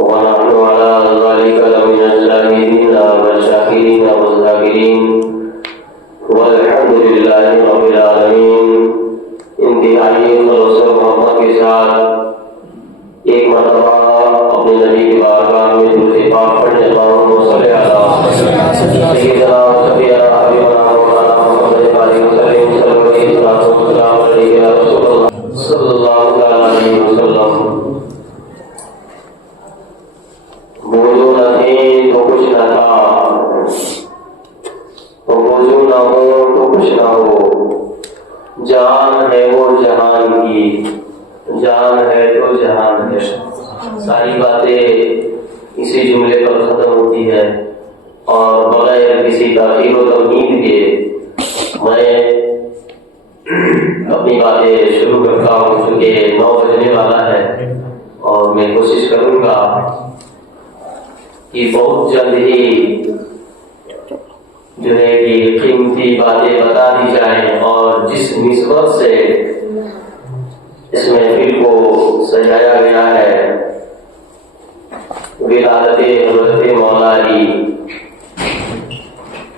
ونحن على ذلك لمن الشاهدين والشاكرين والذاكرين والحمد لله رب العالمين. انتہائی خلوص و محبت کے ساتھ ایک مرتبہ اپنے نبی کی بارگاہ میں درود پاک پڑھنے کا ہوں. صلی اللہ سیدنا و شفیعنا حبیبنا مولانا محمد علیہ وسلم صلی اللہ علیہ وسلم. موضوع نہ تھی تو کچھ نہ تھا، موضوع نہ ہو تو کچھ نہ ہو. جان ہے وہ جہان کی، جان ہے تو جہان ہے. ساری باتیں اسی جملے پر ختم ہوتی ہے اور بغیر کسی تاخیر و تمہید کے میں اپنی باتیں شروع کرتا ہوں. چونکہ 9 بجنے والا ہے اور میں کوشش کروں گا کہ بہت جلد ہی جو ہے کہ قیمتی باتیں بتا دی جائیں. اور جس نسبت سے اس محفل کو سجایا گیا ہے ولادت حضرت مولا علی،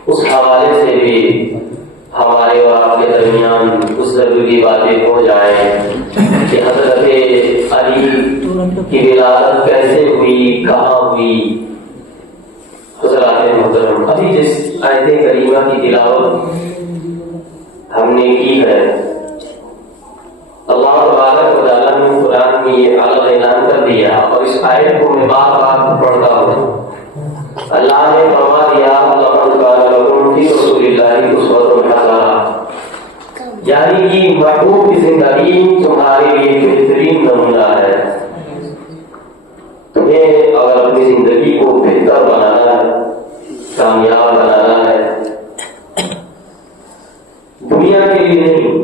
اس حوالے سے بھی ہمارے اور آپ کے درمیان کچھ ضروری باتیں ہو جائیں کہ حضرت علی کی ولادت کیسے ہوئی، کہاں ہوئی. حضرات محترم، ابھی جس آیت کریمہ کی تلاوت ہم نے کی ہے، اللہ تبارک و تعالیٰ نے قرآن میں یہ اعلیٰ اعلان کر دیا اور اس آیت کو میں بار بار پڑھتا ہوں. اللہ نے فرما دیا لقد کان لکم فی رسول اللہ اسوۃ حسنہ، یعنی کہ محبوب کی زندگی تمہارے لیے بہترین نمونہ ہے. تمہیں اگر اپنی زندگی کو بہتر بنانا ہے، کامیاب بنانا ہے، دنیا کے لیے نہیں،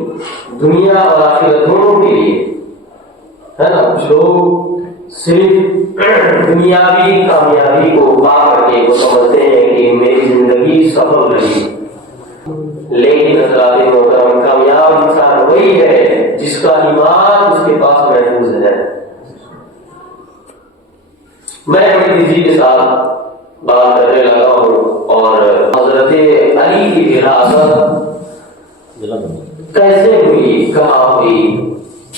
دنیا اور آخرت دونوں کے لیے ہے نا. کچھ لوگ صرف دنیاوی کامیابی کو پا کر کے وہ سمجھتے ہیں کہ میری زندگی سفل رہی، لیکن حضرات محترم کامیاب انسان وہی ہے جس کا ایمان اس کے پاس محفوظ ہے. میں بڑی تیزی کے ساتھ بات کرنے لگا ہوں اور حضرت علی کی وراثت کیسے ہوئی، کہاں ہوئی.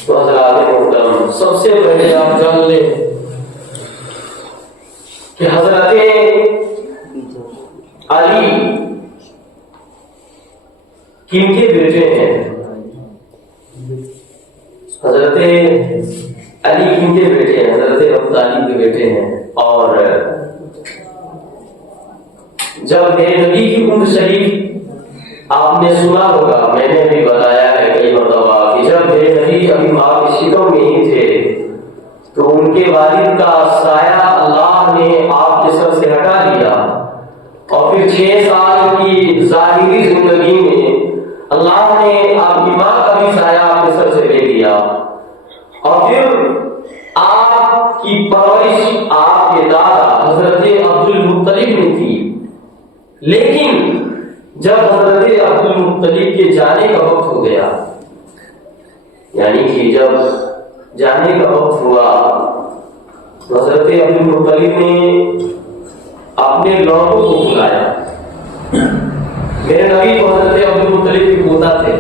تو حضرات محترم سب سے پہلے آپ جان لیں کہ حضرت علی کن کے بیٹے ہیں. حضرت علی کن کے بیٹے ہیں؟ حضرت ابو طالب کے بیٹے ہیں. اور جب میرے نبی کی عمر شریف آپ نے سنا ہوگا، میں نے بھی بتایا ہے کئی مرتبہ کہ جب میرے نبی ابھی ماں کی شکم میں ہی تھے تو ان کے والد کا سایہ اللہ نے آپ کے سر سے ہٹا لیا اور پھر 6 سال کی ظاہری زندگی میں اللہ نے آپ کی ماں کا بھی سایہ آپ کے سر سے لے لیا. اور پھر آپ کی پرورش آپ کے دادا حضرت عبد المطلب نے کی. لیکن جب حضرت عبد المطلب کے جانے کا وقت ہو گیا، یعنی کہ جب جانے کا وقت ہوا تو حضرت عبد المطلب نے اپنے لوگوں کو بلایا. میرے نبی کو حضرت عبد المطلب کے پوتا تھے،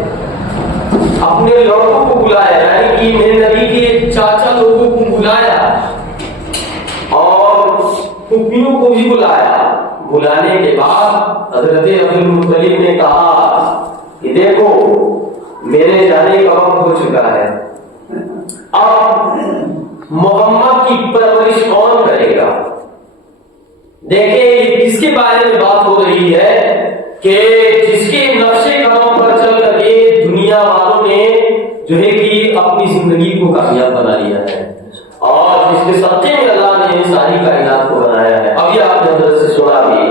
اپنے لوگوں کو بلایا، یعنی کہ میرے نبی کے چاچا لوگوں کو بلایا اور پھوپھیوں کو بھی بلایا. بلانے کے بعد حضرت عبد المطلب نے کہا کہ دیکھو میرے جانے کا وقت ہو چکا ہے، اب محمد کی پرورش کون کرے گا. دیکھیں کس کے بارے میں بات ہو رہی ہے کہ جس کے نقش قدم پر چل کر کے دنیا والوں نے جو ہے کہ اپنی زندگی کو کامیاب بنا لیا ہے اور جس کے صدقے میں اللہ نے ساری کائنات کو بنایا ہے. ابھی آپ نے حضرت سے سنا بھی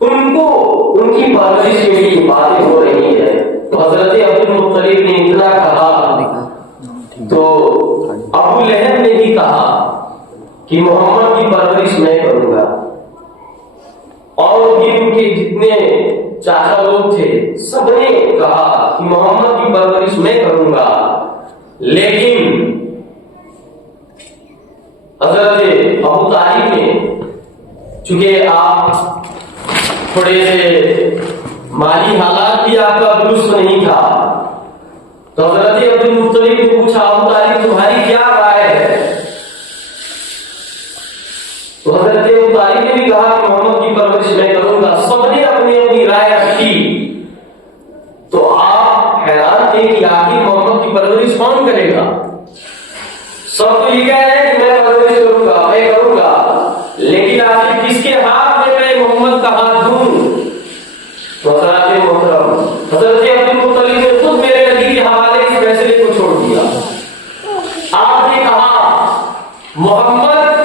ان کو ان کی پرورش کے لیے باتیں ہو رہی ہے. تو حضرت عبد المطلب نے اتنا کہا تو ابو لہب نے بھی کہا کہ محمد کی پرورش میں کروں گا. اور بھی ان کے جتنے چاچا لوگ تھے سب نے کہا کہ محمد کی پرورش میں کروں گا. لیکن حضرت ابو طالب نے، چونکہ آپ تھوڑے سے مالی حالات بھی آپ کا درست نہیں تھا، تو حضرت عبد المطلب نے پوچھا ابو طالب تمہاری کیا رائے ہے؟ تو حضرت ابو طالب نے بھی کہا کہ محمد کی پرورش میں کروں گا۔ سب نے اپنی اپنی رائے رکھی، تو آپ حیران تھے کہ آخر محمد کی پرورش کون کرے گا؟ سب تو یہ کہہ رہے ہیں کہ میں پرورش کروں گا، میں کروں گا، لیکن آخر کس کے ہاتھ میں محمد کا ہاتھ دوں؟ تو حضرت محترم حضرت عبد المطلب نے خود میرے نبی کے حوالے اس فیصلے کو چھوڑ دیا۔ آپ نے کہا محمد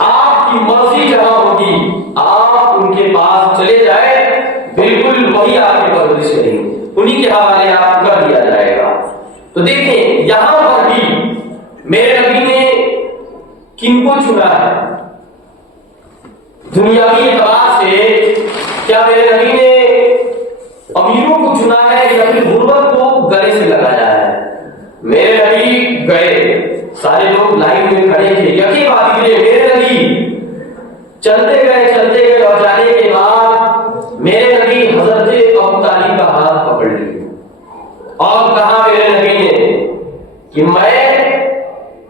آپ کی مرضی جہاں ہوگی آپ ان کے پاس چلے جائیں، بالکل وہی آپ کی پرورش کریں گے، انہی کے حوالے آپ کر دیا جائے گا۔ تو دیکھیں یہاں پر بھی میرے نبی نے کن کو چنا ہے؟ دنیاوی اعتبار سے کیا میرے نبی نے امیروں کو چنا ہے یا پھر غربت کو گلے سے لگایا ہے؟ میرے نبی گئے، سارے لوگ لائن میں کھڑے تھے، یقین بات ہے میرے نبی چلتے گئے اور جانے کے بعد میرے نبی حضرت ابو طالب کا ہاتھ پکڑ لیے اور کہا میرے نبی نے کہ میں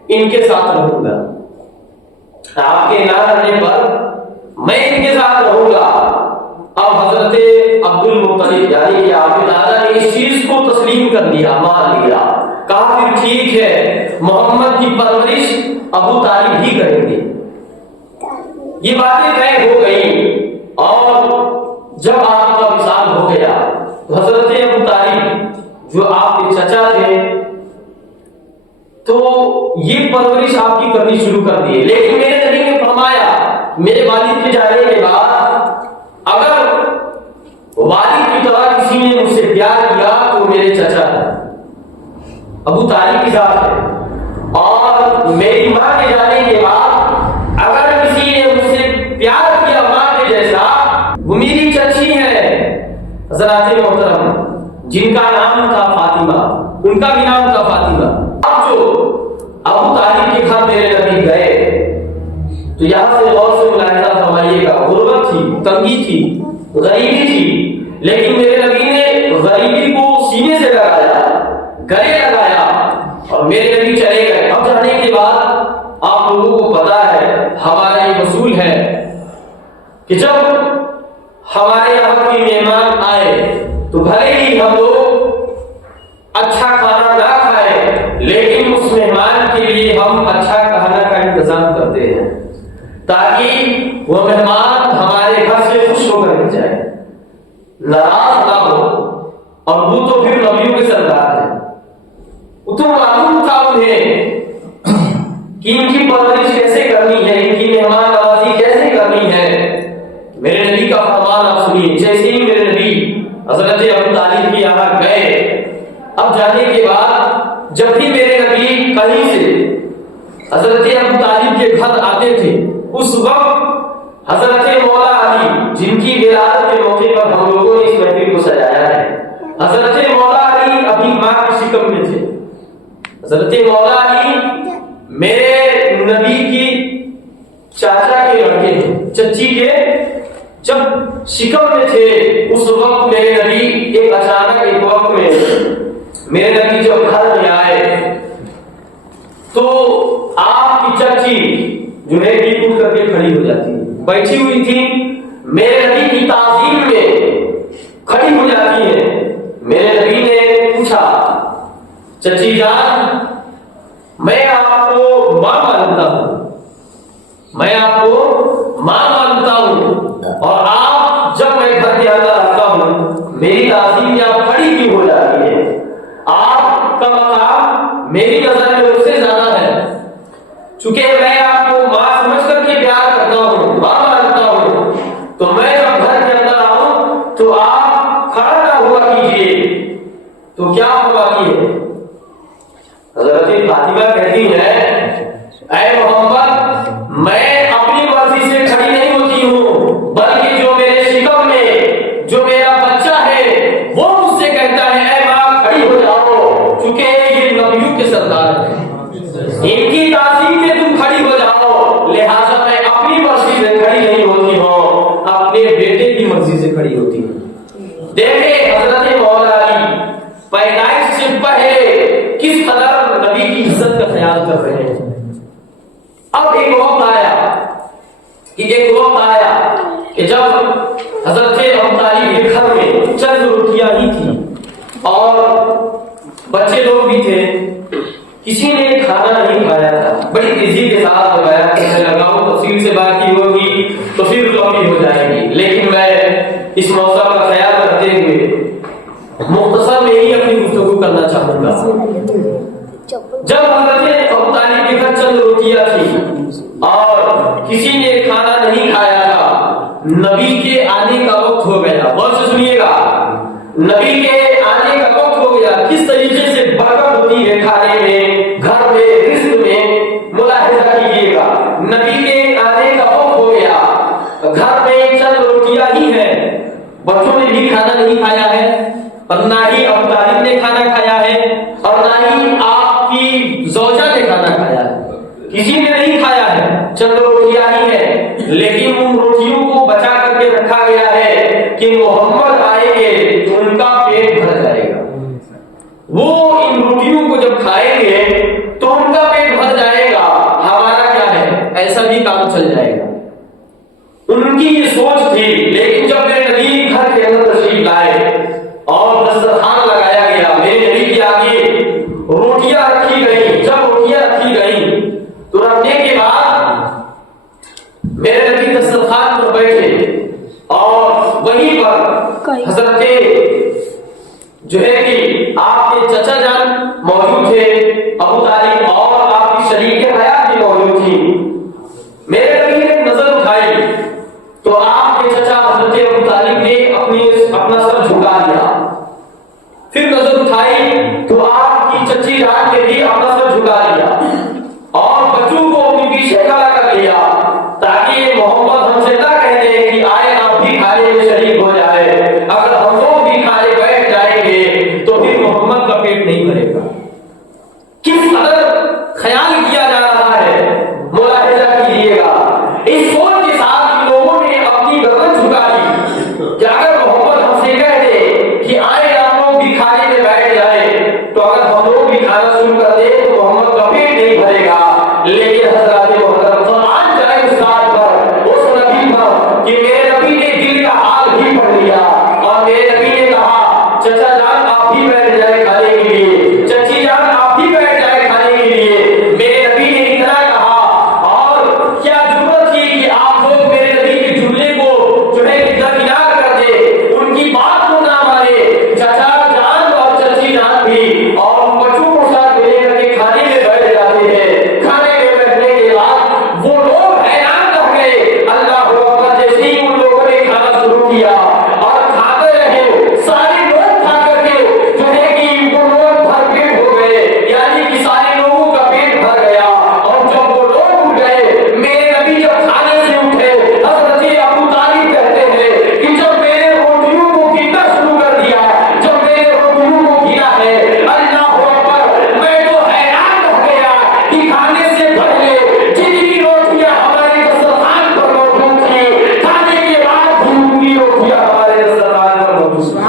ان کے ساتھ رہوں گا، آپ کے نہ رہنے پر میں ان کے ساتھ رہوں گا۔ اب حضرت عبد المطلب یعنی کہ آپ کے دادا نے اس چیز کو تسلیم کر لیا، مان لیا، کہا پھر ٹھیک ہے محمد کی پرورش ابو طالب ہی کریں گے۔ یہ باتیں طے ہو گئی اور جب آپ کا وصال ہو گیا تو حضرت ابو طالب جو آپ کے چچا تھے تو یہ پرورش آپ کی کرنی شروع کر دی، لیکن میرے نبی نے فرمایا میرے والد کے جانے کے بعد اگر والد کی طرح کسی نے مجھ سے پیار کیا تو میرے چچا ہے، ابو طالب کی ذات ہے، اور میری ماں کے جانے کے بعد اگر کسی نے مجھ سے پیار کیا ماں کے جیسا وہ میری چچی ہے۔ حضرات محترم جن کا نام تھا فاطمہ، ان کا بھی نام تھا فاطمہ۔ اب جو ابو طالب کے گھر میرے نبی گئے تو یہاں سے غور سے ملاحظہ فرمائیے گا، غربت تھی، تنگی تھی، غریبی تھی، لیکن میرے نبی نے غریبی کو سینے سے لگایا، گلے لگایا اور میرے نبی چلے گئے۔ اب جانے کے بعد آپ لوگوں کو پتا ہے ہمارا یہ اصول ہے کہ جب ہمارے یہاں کوئی مہمان آئے تو بھلے ہی ہم لوگ اچھا کھانا نہ کھائیں لیکن اس مہمان کے لیے ہم اچھا کھانا کا انتظام کرتے ہیں تاکہ وہ مہمان ہمارے گھر سے خوش ہو کر جائے، ناراض نہ ہو۔ اور وہ تو پھر نبیوں کے سردار ہیں، وہ تو معلوم تھا انہیں کہ ان کی پرورش کیسے کرنی ہے، ان کی مہمان نوازی کیسے کرنی ہے۔ میرے نبی کا فرمان آپ سنیے، جیسے ہی میرے نبی حضرت ابو طالب کے یہاں گئے، اب جانے کے بعد جب بھی میرے نبی کہیں سے حضرت ابو طالب کے گھر آتے تھے اس وقت حضرت مولا علی جن کی ولادت کے موقع پر ہم لوگوں نے اس محفل کو سجایا ہے، حضرت مولا علی اپنی ماں کی شکم میں تھے۔ حضرت مولا علی میرے نبی کی چاچا کے لڑکے ہیں، چچی کے جب شکم میں تھے اس وقت میرے نبی ایک اچانک ایک وقت میں میرے نبی جب گھر میں آئے تو آپ کی چچی جو ہے ٹوٹ کر کے کھڑی ہو جاتی، بیٹھی ہوئی تھی، میرے نبی کی تعظیم میں کھڑی ہو جاتی ہے۔ میرے نبی نے پوچھا چچی جان میں آپ کو ماں مانتا ہوں، میں آپ کو ماں مانتا ہوں، اور آپ جب میں گھر کے اندر آتا ہوں میری تعظیم میں آپ کھڑی کیوں ہو جاتی ہے؟ آپ کا مقام میری نظر میں اس سے زیادہ ہے، چونکہ میں آپ کو ماں سمجھ کر کے پیار کرتا ہوں، ماں مانتا ہوں، تو میں جب گھر کے اندر آؤں تو آپ کھڑا نہ ہوا کیجیے۔ تو کیا ہوا کہ حضرت فاطمہ کہتی ہے اے محمد میں اپنی مرضی سے کھڑی نہیں ہوتی ہوں، بلکہ جو میرے شکم میں جو میرا بچہ ہے وہ مجھ سے کہتا ہے اے ماں کھڑی ہو جاؤ، چونکہ یہ نبیوں کے سردار ہیں، ان کی تعظیم میں تم کھڑی ہو کے ساتھ میں بیان کرنے لگا ہوں، تفصیل سے بات کی ہوگی تو پھر لمبی ہو جائے گی، لیکن میں اس موضوع کا خیال رکھتے ہوئے مختصر میں ہی اپنی گفتگو کرنا چاہوں گا۔ جب حضرت ابو طالب کے گھر چند روٹیاں تھی اور کسی نے کھانا نہیں کھایا تھا، نبی کے آنے کا وقت ہو گیا۔ غور سے سنیے گا، نبی کے آنے کا وقت ہو گیا۔ کس طریقے سے برکت ہوتی ہے کھانے میں، گھر میں، رزق میں، ملاحظہ کیجیے گا۔ نبی کے آنے کا وقت ہو گیا، گھر میں چند روٹیاں ہی ہیں، بچوں نے بھی کھانا نہیں کھایا ہے اور نہ ہی ابو طالب نے کھانا کھایا ہے اور نہ ہی آپ کی زوجہ نے کھانا کھایا ہے، کسی نے نہیں کھایا ہے، چند روٹیاں ہی ہیں، لیکن ان روٹیوں کو بچا کر کے رکھا گیا ہے کہ محمد آئیں گے تو ان کا پیٹ بھر جائے گا۔ وہ ان روٹیوں کو جب کھائیں گے تو ان کا پیٹ بھر جائے گا، ہمارا کیا ہے، ایسا بھی کام چل جائے گا۔ ان کی یہ سوچ تھی، لیکن جب میرے نبی گھر کے اندر تشریف لائے اور دسترخوان لگایا گیا، میرے نبی کے آگے روٹیاں رکھی گئی، جب روٹیاں رکھی گئی تو رکھنے کے بعد میرے نبی دسترخوان پر بیٹھے اور وہیں پر حضرت جو ہے کہ آپ کے چچا جان موجود تھے ابو طالب، اور آپ کی شریک حیات بھی موجود تھی۔ میرے نبی نے نظر اٹھائی تو آپ کے چچا حضرت ابو طالب نے اپنا سر جھکا دیا، پھر نظر اٹھائی تو آپ کی چچی جان نے بھی اپنا سر جھکا دیا اور بچوں کو اپنے پیچھے کھڑا کر لیا تاکہ محمد ہم سے نہ کہہ دیں کہ آئے آپ بھی کھانے میں شریک ہو جائے، اگر ہم لوگ بھی کھانے بیٹھ جائیں گے تو پھر محمد کا پیٹ نہیں بھرے گا۔ کس قدر خیال کیا جا رہا ہے، ملاحظہ کیجیے گا۔ اس سوچ کے ساتھ لوگوں نے اپنی گردن جھکا دی کہ اگر محمد ہم سے کہہ دے کہ آئے آپ لوگ بھی کھانے میں بیٹھ جائے تو اگر ہم لوگ بھی کھانا شروع کر دیں تو محمد کا پیٹ نہیں بھرے گا۔ لیکن حضرات محترم فرمان جائے اس بات پر، اس نبی پر، کہ میرے نبی نے دل کا حال بھی پڑھ لیا اور میرے نبی نے کہا چچا جان آپ بھی بیٹھ جائے کھانے کے لیے، چچی جان آپ بھی بیٹھ جائے کھانے کے لیے۔ میرے نبی نے اتنا کہا اور کیا ضرورت تھی کہ آپ لوگ میرے نبی کے جملے کو جو ہے درکنار کر دے، ان کی بات کو نہ مانے۔ چچا جان اور چچی جان بھی اور ان بچوں کو ساتھ لے کر کے کھانے میں بیٹھ جاتے ہیں۔ کھانے میں بیٹھنے کے بعد وہ لوگ حیران رہ گئے، اللہ اکبر، جیسے ہی ان لوگوں نے کھانا شروع کیا اور کھاتے رہے، سارے لوگ کھا کر کے جو ہے کہ وہ لوگ بھر پیٹ ہو گئے، یعنی کہ سارے لوگوں کا پیٹ بھر گیا۔ اور جب وہ لوگ اٹھ گئے، میرے نبی جب کھانے سے اٹھے، حضرت ابو طالب کہتے ہیں کہ جب میں نے روٹیوں کو گننا شروع کر دیا، جب میں نے روٹیوں کو گنا ہے، اللہ اکبر، میں تو حیران رہ گیا کہ کھانے سے پہلے جتنی روٹیاں ہمارے دسترخوان پر موجود تھی، کھانے کے بعد بھی اتنی روٹیاں ہمارے دسترخوان پر موجود تھی۔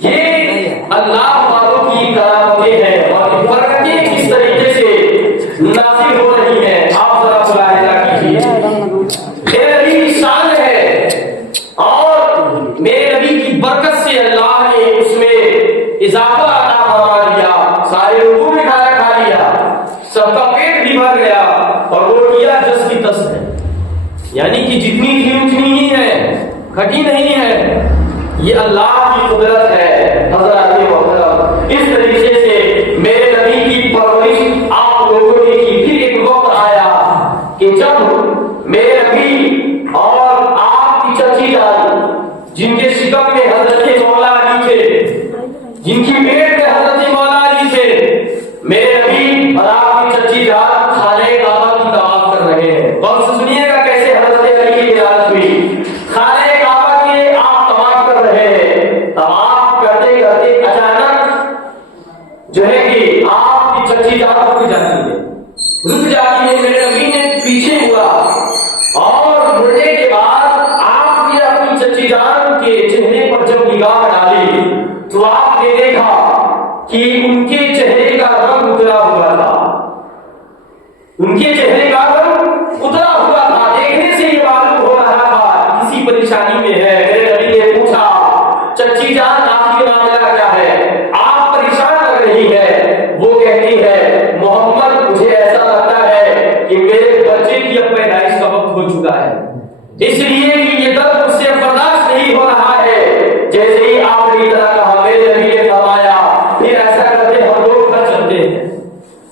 یہ اللہ والوں کی کرامتیں ہیں اور برکتیں کس طریقے سے نازل ہو رہی ہیں، آپ ذرا ملاحظہ کیجیے۔ میرے نبی کی شان ہے اور میرے نبی کی برکت سے اللہ نے اس میں اضافہ عطا فرما دیا، سارے لوگوں نے کھانا کھا لیا، سب کا پیٹ بھی بھر گیا اور روٹیاں جس کی تس ہے، یعنی کہ جتنی تھی اتنی ہی ہے، گھٹی نہیں ہے۔ یہ اللہ کی قدرت ہے۔ حضرات محترم، اس طریقے سے میرے نبی کی پرورش آپ لوگوں نے کی۔ پھر ایک وقت آیا کہ جب میرے نبی اور آپ کی چچی جان، جن کے شکم میں حضرت مولا علی تھے، جن کی پیٹ میں حضرت مولا علی تھے، میرے نبی اور آپ کی چچی جان خانہ کعبہ کی طواف کر رہے ہیں۔ غور سے سنیے گا کیسے حضرت علی کی ولادت ہوئی۔ خانہ کعبہ کے آپ طواف کر رہے ہیں، طواف کرتے کرتے اچانک جو ہے کہ آپ کی چچی جان رک جاتی ہے، میرے نبی نے پیچھے ہوا اور مڑنے کے بعد آپ نے اپنی چچی جان کے چہرے پر جب نگاہ ڈالی تو آپ نے دیکھا کہ ان کے چہرے کا رنگ اترا ہوا تھا، ان کے چہرے کا رنگ اترا ہوا تھا۔ دیکھنے سے یہ معلوم ہو رہا تھا کسی پریشانی میں ہے۔ میرے نبی نے پوچھا چچی جان آخری معاملہ کیا ہے؟ آپ پر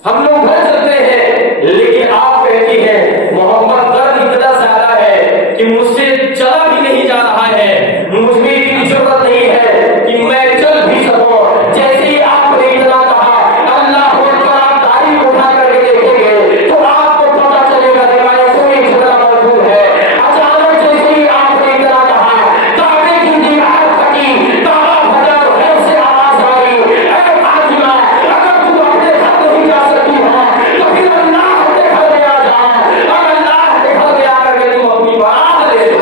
ہم لوگ گھر چلتے ہیں لیکن آپ کہتی ہیں محمد درد اتنا زیادہ ہے کہ مجھ سے چلا بھی نہیں جا رہا ہے، مجھے اتنی ضرورت نہیں ہے کہ میں چل بھی سکوں۔ جیسے ہی آپ نے اتنا کہا اللہ اکبر، آپ تاریخ اٹھا کر کے دیکھیں گے تو آپ کو پتا چلے گا روایت میں اتنا موجود ہے۔ اچانک جیسے ہی آپ نے اتنا کہا کعبے کی دیوار پھٹی، کعبہ پھٹا تو ایسے آواز آئی، اے فاطمہ اگر تم اپنے گھر نہیں جا سکتی ہو تو پھر اللہ کے گھر میں آ جاؤ، اور اللہ کے گھر میں آ کر کے تم اپنی بات لے لو۔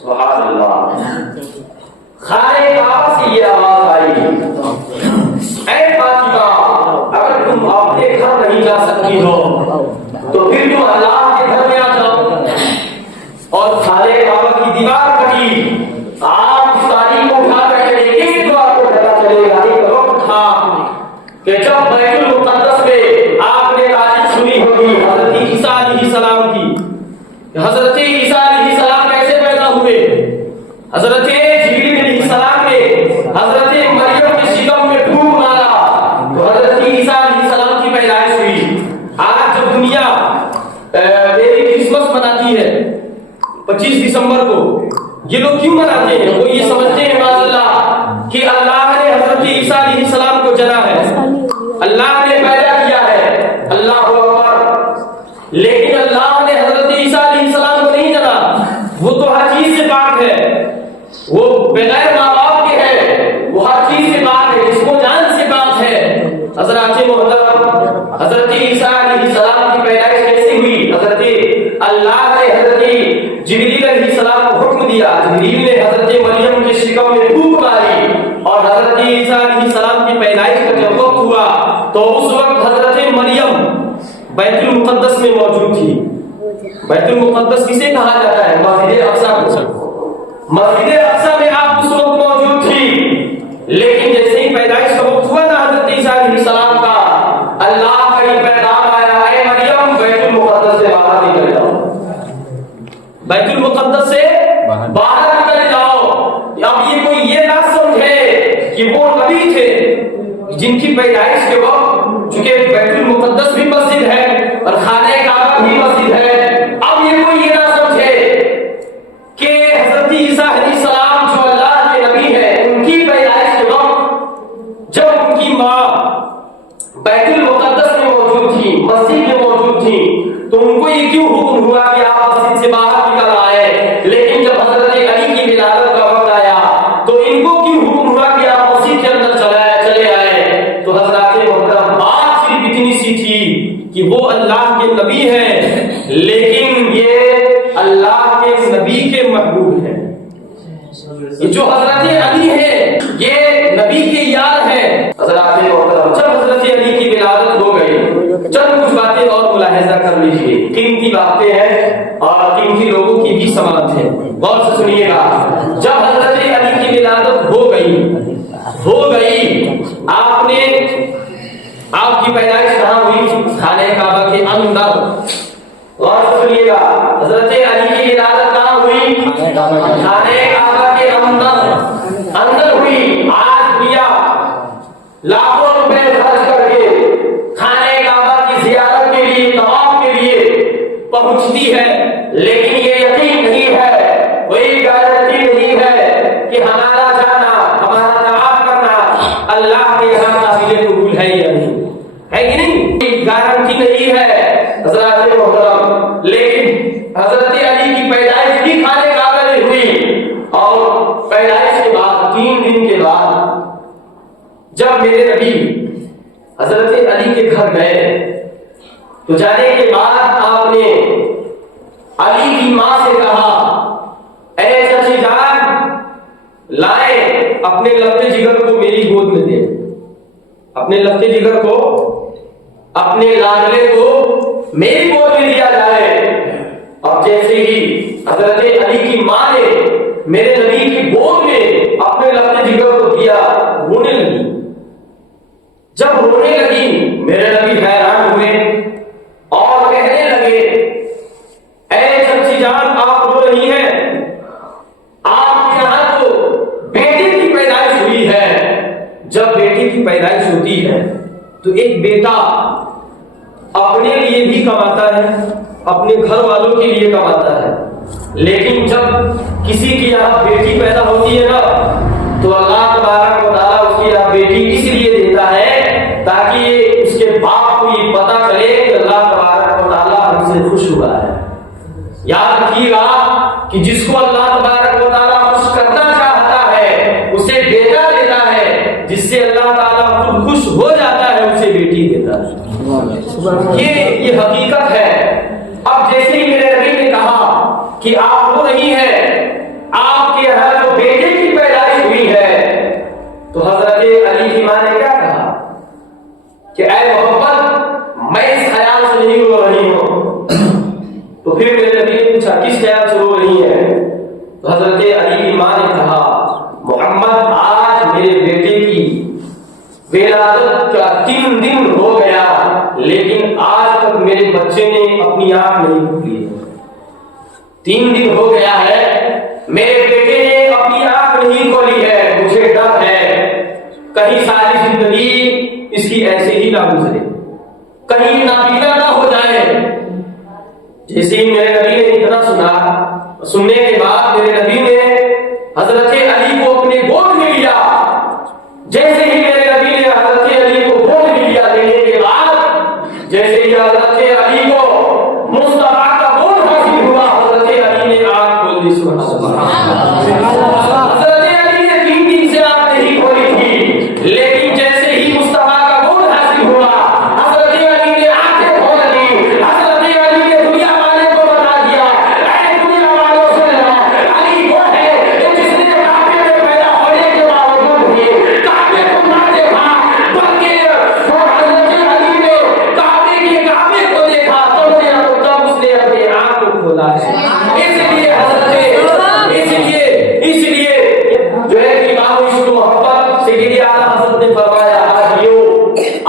سبحان اللہ۔ خانے کعبہ سے یہ آواز آئی، اے فاطمہ اگر تم اپنے گھر نہیں جا سکتی ہو تو پھر تم اللہ کے گھر میں آ جاؤ۔ اور خانے کعبہ کی دیوار پھٹی، آپ اس تاریخ کو اٹھا کر کے دیکھیں تو آپ کو پتا چلے گا ایک وقت تھا کہ جب بیت المقدس میں آپ نے تاریخ سنی ہوگی حضرت عیسیٰ علیہ السلام کی۔ حضرت عیسیٰ علیہ السلام کیسے پیدا ہوئے؟ حضرت جبریل علیہ السلام نے حضرت مریم کے شکم میں پھونک مارا تو حضرت عیسیٰ علیہ السلام کی پیدائش ہوئی۔ آج جب دنیا میری کرسمس مناتی ہے 25 دسمبر کو، یہ لوگ کیوں مناتے ہیں؟ وہ یہ سمجھتے ہیں معاذ اللہ کہ اللہ نے حضرت عیسیٰ علیہ السلام کو جنا ہے، اللہ نے پیدا کیا ہے، اللہ اکبر۔ لیکن اللہ نے حضرت عیسیٰ علیہ السلام کو نہیں جنا، وہ تو ہر چیز سے پاک ہے، وہ بغیر ماں باپ کے ہے، وہ ہر چیز سے پاک ہے، جس کو جان سے پاک ہے۔ حضرات محترم، حضرت عیسیٰ علیہ السلام کی پیدائش کیسے ہوئی؟ حضرت اللہ نے حضرت جبریل علیہ السلام کو حکم دیا، جبریل نے حضرت مریم کے شکم میں پھونک ماری اور حضرت عیسیٰ علیہ السلام کی پیدائش کا جب وقت ہوا تو اس وقت حضرت مریم بیت المقدس میں موجود تھی۔ بیت المقدس کسے کہا جاتا ہے؟ مسجد اقصیٰ کو۔ مسجد اقصیٰ میں آپ اس وقت موجود تھی، لیکن جیسے ہی پیدائش کا وقت ہوا نا حضرت عیسیٰ علیہ السلام کا، اللہ کا یہ پیغام آیا، اے مریم بیت المقدس سے باہر نکل جاؤ، بیت المقدس سے باہر نکل جاؤ۔ اب یہ کوئی یہ نہ سمجھے کہ وہ نبی تھے جن کی پیدائش کے وقت، چونکہ بیت المقدس بھی مسجد ہے اور خانہ کعبہ بھی مسجد ہے، اب یہ کوئی یہ نہ سمجھے کہ حضرت عیسیٰ علیہ السلام جو اللہ کے نبی ہیں ان کی پیدائش کے وقت جب ان کی ماں بیت المقدس میں موجود تھی، مسجد میں موجود تھی، تو ان کو یہ کیوں حکم ہوا کہ آپ مسجد سے باہر نکل آئے؟ لیکن جب حضرت علی کی ولادت کا وقت آیا تو ان کو کیوں حکم ہوا کہ آپ مسجد کے اندر چلے آئے؟ تو حضرات محترم، بات صرف اتنی سی تھی کہ وہ اللہ کے نبی ہیں، لیکن یہ اللہ کے نبی کے محبوب ہیں۔ یہ جو حضرت علی ہے یہ نبی کے یار ہیں۔ حضرات محترم، جب حضرت علی کی ولادت ہو گئی، چند کچھ باتیں اور ملاحظہ کر لیجیے، قیمتی باتیں ہیں اور قیمتی لوگوں کی بھی سماعت ہے، غور سے سنیے گا۔ جب حضرت علی کی ولادت ہو گئی، آپ کی پیدائش کہاں ہوئی؟ خانہ کعبہ کے اندر۔ غور سے سنیے گا، حضرت علی کی ولادت کہاں ہوئی؟ خانہ کعبہ کے اندر ہوئی۔ آج دنیا لاکھوں روپے خرچ کر کے خانہ کعبہ کی زیارت کے لیے، طواف کے لیے پہنچتی ہے، لیکن یہ یقین نہیں ہے، کوئی گارنٹی نہیں ہے کہ ہمارا جانا، ہمارا طواف کرنا اللہ کے یہاں قابل قبول ہے یا نہیں، ہے کہ نہیں؟ کوئی گارنٹی نہیں ہے حضرات محترم۔ لیکن حضرت علی کی پیدائش بھی خانہ کعبہ میں ہوئی، اور پیدائش کے بعد 3 دن کے بعد جب میرے نبی حضرت علی کے گھر گئے تو جانے کے بعد آپ نے علی کی ماں سے کہا، اے چچی جان، لائے اپنے لفتے جگر کو میری گود میں دے، اپنے لفتے جگر کو، اپنے لاڈلے کو میری گود میں دیا جائے۔ اب جیسے ہی حضرت علی کی ماں نے میرے نبی کی گود میں اپنے لفتے جگر کو دیا، رونے لگی۔ جب رونے لگی میرے نبی حیران ہوئے اور کہنے لگے، نہیں ہے, آپ کے یہاں تو بیٹے کی پیدائش ہوئی ہے. جب بیٹے کی پیدائش ہوتی ہے تو ایک بیٹا اپنے لیے بھی کماتا ہے, اپنے گھر والوں کے لیے کماتا ہے, لیکن جب کسی کی یہاں بیٹی پیدا ہوتی ہے نا تو اللہ تبارک و تعالیٰ اس کی یہاں بیٹی اس لیے دیتا ہے تاکہ اس کے باپ کو یہ پتا چلے کہ اللہ تبارک و تعالیٰ ہم سے خوش ہوا ہے. یاد رکھیے گا کہ جس کو اللہ تبارک و تعالیٰ خوش کرنا چاہتا ہے اسے بیٹا دیتا ہے, جس سے اللہ تعالیٰ خود خوش ہو جاتا ہے اسے بیٹی دیتا ہے. یہ حقیقت ہے. اب جیسے ہی میرے نبی نے کہا کہ آپ وہ نہیں ہے, آپ کے یہاں جو بیٹے کی پیدائش ہوئی ہے, تو حضرت علی کی ماں نے کیا کہا کہ اے محمد میں اس خیال سے نہیں رو رہی ہوں. تو پھر میرے نبی نے پوچھا کس خیال سے رو رہی ہے؟ تو حضرت علی کی ماں نے کہا محمد آج میرے بیٹے کی ولادت کا 3 دن ہو گیا لیکن آج تک میرے بچے نے اپنی آنکھ نہیں کھولی. 3 دن ہو گیا ہے میرے بیٹے نے اپنی آنکھ نہیں کھولی ہے. مجھے ڈر ہے کہیں ساری زندگی اس کی ایسے ہی نہ گزرے, کہیں نابینا نہ ہو جائے. جیسے ہی میرے نبی نے اتنا سنا, سننے کے بعد میرے نبی نے حضرت علی کو اپنے گود میں لیا. جیسے ہی میرے نبی نے حضرت علی کو گود میں لیا, لینے کے بعد جیسے ہی حضرت علی کو مصطفیٰ کا گود حاصل ہوا, حضرت علی نے آنکھ کھول دی. سبحان اللہ. حضرت علی نے 3 دن سے آنکھ نہیں کھولی تھی, لیکن جیسے ہی مصطفیٰ کا گود حاصل ہوا حضرت علی نے آنکھیں کھول دی. حضرت علی نے دنیا والے کو بتا دیا, اے دنیا والوں سے علی وہ ہے جس نے کعبے میں پیدا ہونے کے باوجود بھی کعبے کو نہ دیکھا, بلکہ حضرت علی نے کعبے کو دیکھا تب اس نے اپنی آنکھ کو کھولا ہے. اس لیے جو ہے کہ امام عشق و محبت سیدی اعلیٰ حضرت نے فرمایا حاجیو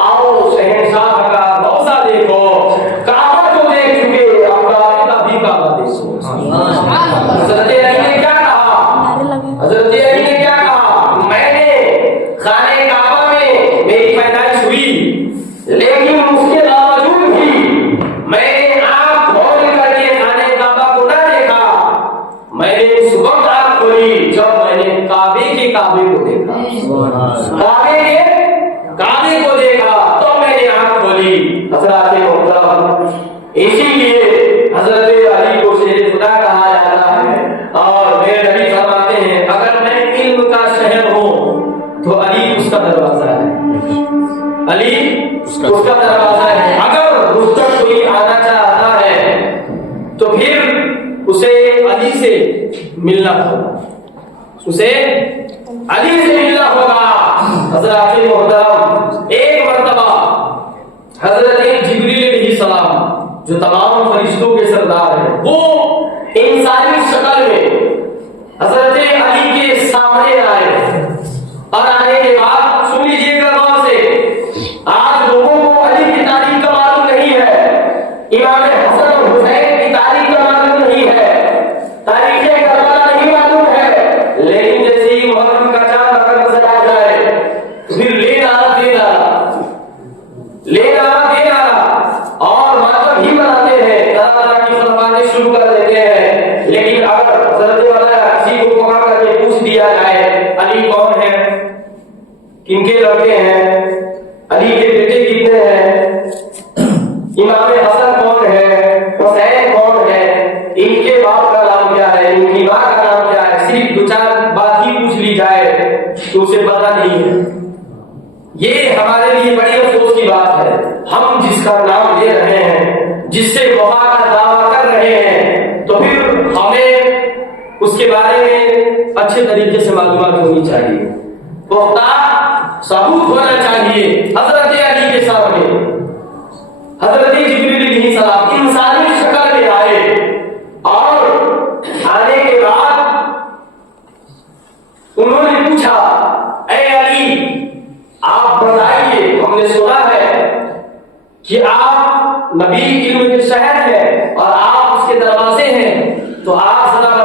آؤ شہنشاہ کا روضہ دیکھو, کعبہ کو دیکھ چکے اب کعبے کا بھی کعبہ دیکھو. حضرت علی نے کیا کہا, حضرت علی نے کیا کہا, میں نے خانہ کعبہ میں میری پیدائش ہوئی لیکن اس کے باوجود بھی میں نے آنکھ کھول کر کے خانہ کعبہ کو نہ دیکھا. میں نے اس وقت آنکھ کھولی جب میں نے کعبے کو دیکھا, کعبے کو دیکھا تو میں نے آنکھ کھولی. حضرات محترم, اسی لیے حضرت علی کو شیر خدا کہا جاتا ہے. اور میرے نبی فرماتے ہیں اگر میں علم کا شہر ہوں تو علی اس کا دروازہ ہے, علی اس کا دروازہ ہے. اگر اس تک کوئی آنا چاہتا ہے تو پھر اسے علی سے ملنا ہوگا, اسے علی سے ملنا ہوگا. حضرات محترم, ایک مرتبہ حضرت جبریل علیہ السلام جو تمام فرشتوں کے سردار ہیں وہ انسانی شکل میں حضرت علی کے سامنے آئے, اور آنے کے بعد سن لیجیے گا غور سے, آج لوگوں کو علی کی تاریخ کا معلوم نہیں ہے, امام حسن اور حسین کی تاریخ کا معلوم نہیں ہے, تاریخ کربلا نہیں معلوم ہے, لیکن جیسے ہی محرم کا چاند اگر نظر آ جائے تو پھر لے ڈالا دے ڈالا اور ماتم ہی مناتے ہیں, طرح طرح کی فرمانیں شروع کر دیتے ہیں. لیکن اگر حضرت والا کسی کو پکڑ کر کے پوچھ دیا جائے علی کون ہے, کن کے لڑکے ہیں, علی کے بیٹے کتنے ہیں, امام حسن کون ہے, حسین کون ہے, ان کے باپ کا نام کیا ہے, ان کی ماں کا نام کیا ہے, صرف 2-4 بات ہی پوچھ لی جائے تو اسے پتا نہیں ہے. یہ ہمارے لیے بڑی افسوس کی بات ہے. ہم جس کا نام لے رہے ہیں, جس سے وفا کا دعویٰ کر رہے ہیں, تو پھر ہمیں اس کے بارے میں اچھے طریقے سے معلومات ہونی چاہیے, پختہ ثبوت ہونا چاہیے. حضرت علی کے سامنے حضرت جبریل علیہ السلام انسانی شکل میں آئے, اور آنے کے بعد انہوں نے پوچھا اے علی آپ بتائیے, ہم نے سنا ہے کہ آپ نبی علم کے شہر ہیں اور آپ اس کے دروازے ہیں, تو آپ ذرا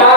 4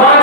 5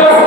10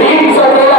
313